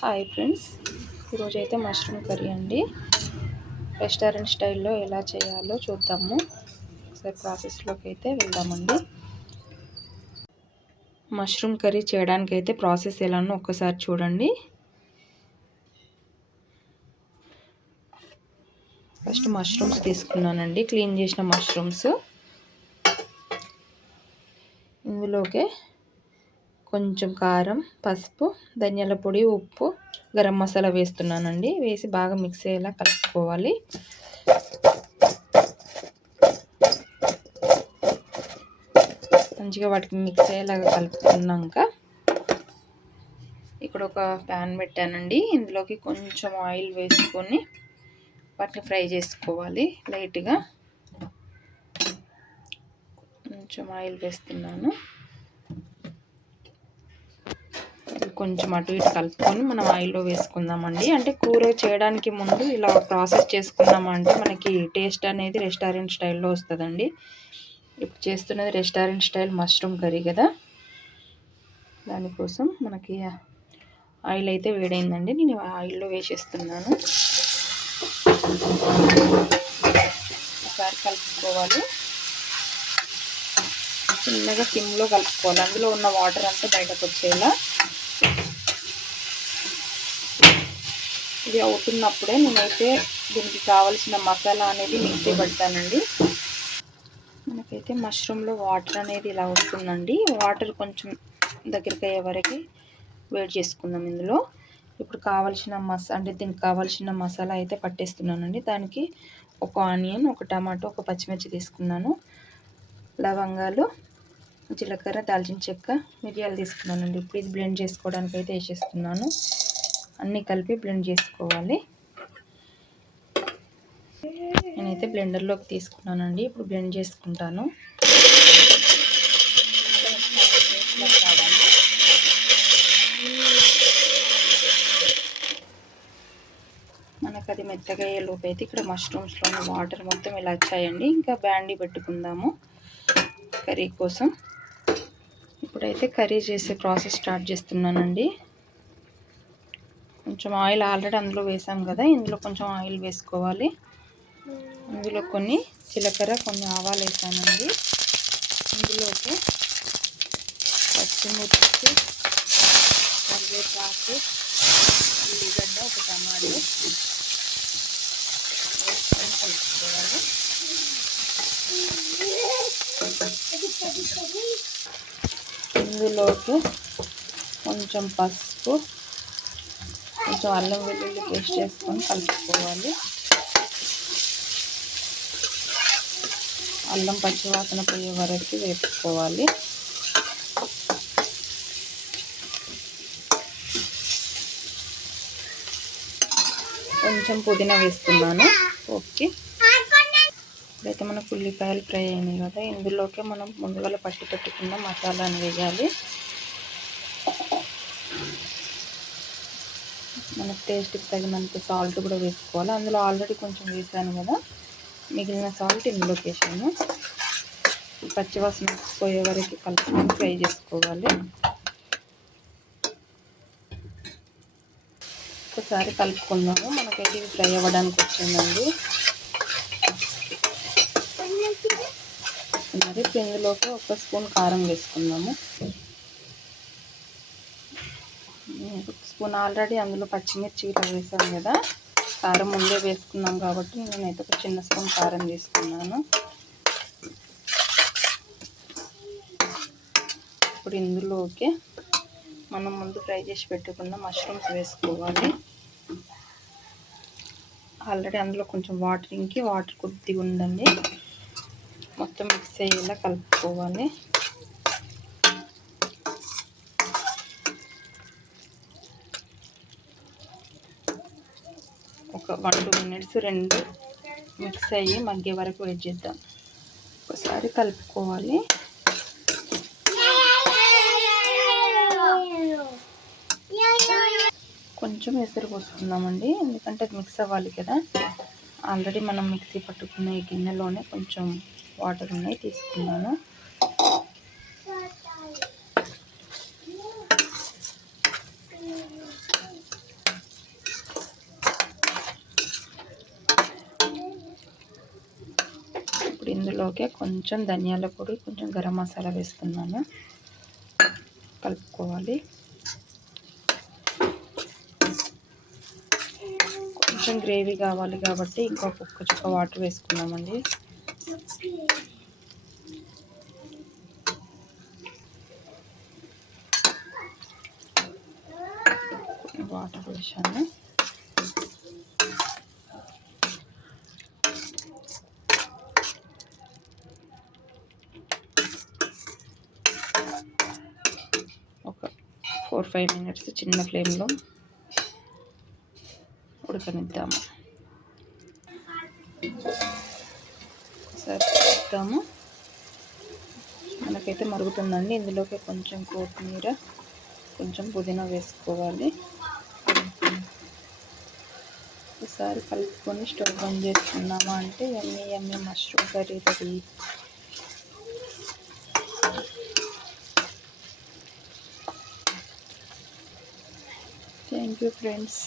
Hi friends, ఈరోజు అయితే mushroom curry అండి. రెస్టారెంట్ స్టైల్లో ఎలా చేయాలో చూద్దాము. ఒకసారి ప్రాసెస్లోకి అయితే వెళ్దామండి. మష్రూమ్ కర్రీ చేయడానికి అయితే ప్రాసెస్ ఎలానో ఒక్కసారి చూడండి. ఫస్ట్ మష్రూమ్స్ తీసుకున్నానండి, క్లీన్ చేసిన మష్రూమ్స్. ఇందులోకి కొంచెం కారం, పసుపు, ధనియాల పొడి, ఉప్పు, గరం మసాలా వేస్తున్నానండి. వేసి బాగా మిక్స్ అయ్యేలా కలుపుకోవాలి. మంచిగా వాటికి మిక్స్ అయ్యేలాగా కలుపుకున్నాక ఇక్కడ ఒక ప్యాన్ పెట్టానండి. ఇందులోకి కొంచెం ఆయిల్ వేసుకొని వాటిని ఫ్రై చేసుకోవాలి. లైట్గా కొంచెం ఆయిల్ వేస్తున్నాను. కొంచెం అటు ఇటు కలుపుకొని మనం ఆయిల్లో వేసుకుందామండి. అంటే కూర చేయడానికి ముందు ఇలా ప్రాసెస్ చేసుకున్నామంటే మనకి టేస్ట్ అనేది రెస్టారెంట్ స్టైల్లో వస్తుందండి. ఇప్పుడు చేస్తున్నది రెస్టారెంట్ స్టైల్ మష్రూమ్ కర్రీ కదా, దానికోసం మనకి ఆయిల్ అయితే వేడైందండి. నేను ఆయిల్లో వేసేస్తున్నాను. ఒకసారి కలుపుకోవాలి. చిన్నగా సిమ్లో కలుపుకోవాలి. అందులో ఉన్న వాటర్ అంతా బయటకు వచ్చేలా. ఇది అవుతున్నప్పుడే నేనైతే దీనికి కావలసిన మసాలా అనేది మిక్సీ పడతానండి. మనకైతే మష్రూమ్లో వాటర్ అనేది ఇలా వస్తుందండి. వాటర్ కొంచెం దగ్గరికి అయ్యే వరకు వేడి చేసుకుందాం. ఇందులో ఇప్పుడు కావాల్సిన అంటే దీనికి కావాల్సిన మసాలా అయితే పట్టేస్తున్నానండి. దానికి ఒక ఆనియన్, ఒక టమాటో, ఒక పచ్చిమిర్చి తీసుకున్నాను. లవంగాలు, జీలకర్ర, దాల్చిన చెక్క, మిరియాలు తీసుకున్నానండి. ఇప్పుడు ఇది బ్లెండ్ చేసుకోవడానికి అయితే వేసేస్తున్నాను. అన్నీ కలిపి బ్లెండ్ చేసుకోవాలి. నేనైతే బ్లెండర్లోకి తీసుకున్నానండి. ఇప్పుడు బ్లెండ్ చేసుకుంటాను. మనకు అది మెత్తగా అయ్యేలోపు అయితే ఇక్కడ మష్రూమ్స్లోని వాటర్ మొత్తం ఇలా వచ్చాయండి. ఇంకా బ్యాండీ పెట్టుకుందాము కర్రీ కోసం. ఇప్పుడైతే కర్రీ చేసే ప్రాసెస్ స్టార్ట్ చేస్తున్నానండి. కొంచెం ఆయిల్ ఆల్రెడీ అందులో వేసాం కదా, ఇందులో కొంచెం ఆయిల్ వేసుకోవాలి. ఇందులో కొన్ని జీలకర్ర, కొన్ని ఆవాలు వేసానండి. ఇందులోకి పచ్చిమిర్చి, కరివేపాకు, ఉల్లిగడ్డ, ఒక టమాటో వేసుకొని కలుపుకోవాలి. ఇందులోకి కొంచెం పసుపు, కొంచెం అల్లం వెల్లుల్లి పేస్ట్ చేసుకొని కలుపుకోవాలి. అల్లం పచ్చివాసన పోయే వరకు వేపుకోవాలి. కొంచెం పుదీనా వేస్తున్నాను. ఓకే, ఇప్పుడైతే మనకు ఉల్లిపాయలు ఫ్రై అయినాయి కదా, ఇందులోకి మనం ముందుగా పట్టి పెట్టుకున్న మసాలాను వేయాలి. మనకు టేస్ట్కి తగినంత సాల్ట్ కూడా వేసుకోవాలి. అందులో ఆల్రెడీ కొంచెం వేసాను కదా, మిగిలిన సాల్ట్ ఇందులోకి వేసాను. పచ్చివాసన పోయే వరకు కలుపుకొని ఫ్రై చేసుకోవాలి. ఒకసారి కలుపుకుందాము. మనకైతే ఇది ఫ్రై అవ్వడానికి వచ్చిందండి. మరి ఇందులోకి ఒక స్పూన్ కారం వేసుకుందాము. ఒక స్పూన్ ఆల్రెడీ అందులో పచ్చిమిర్చి ఇలా వేసాను కదా, కారం ముందే వేసుకున్నాం కాబట్టి నేనైతే ఒక చిన్న స్పూన్ కారం తీసుకున్నాను. ఇప్పుడు ఇందులోకి మనం ముందు ఫ్రై చేసి పెట్టుకున్న మష్రూమ్స్ వేసుకోవాలి. ఆల్రెడీ అందులో కొంచెం వాటర్ కొద్దిగా ఉందండి. మొత్తం మిక్స్ అయ్యేలా కలుపుకోవాలి. ఒక 1-2 మినిట్స్ రెండు మిక్స్ అయ్యి మగ్గే వరకు వెయిట్ చేద్దాం. ఒకసారి కలుపుకోవాలి. కొంచెం ఎసరు పోసుకుందామండి, ఎందుకంటే అది మిక్స్ అవ్వాలి కదా. ఆల్రెడీ మనం మిక్సీ పట్టుకున్న ఈ గిన్నెలోనే కొంచెం వాటర్ ఉన్నాయి, తీసుకున్నాను. ఇందులోకి కొంచెం ధనియాల పొడి, కొంచెం గరం మసాలా వేస్తున్నాను. కలుపుకోవాలి. కొంచెం గ్రేవీ కావాలి కాబట్టి ఇంకొక చుక్క వాటర్ వేసుకున్నామండి. వాటర్ వేసాను. ఒక 4-5 మినిట్స్ చిన్న ఫ్లేమ్లో ఉడకనిద్దాము. ఒకసారి చూద్దాము. మనకైతే మరుగుతుందండి. ఇందులోకి కొంచెం కొత్తిమీర, కొంచెం పుదీనా వేసుకోవాలి. ఒకసారి కలుపుకొని స్టవ్ బంద్ చేసుకున్నామా అంటే yummy yummy mushroom curry ready. Thank you friends.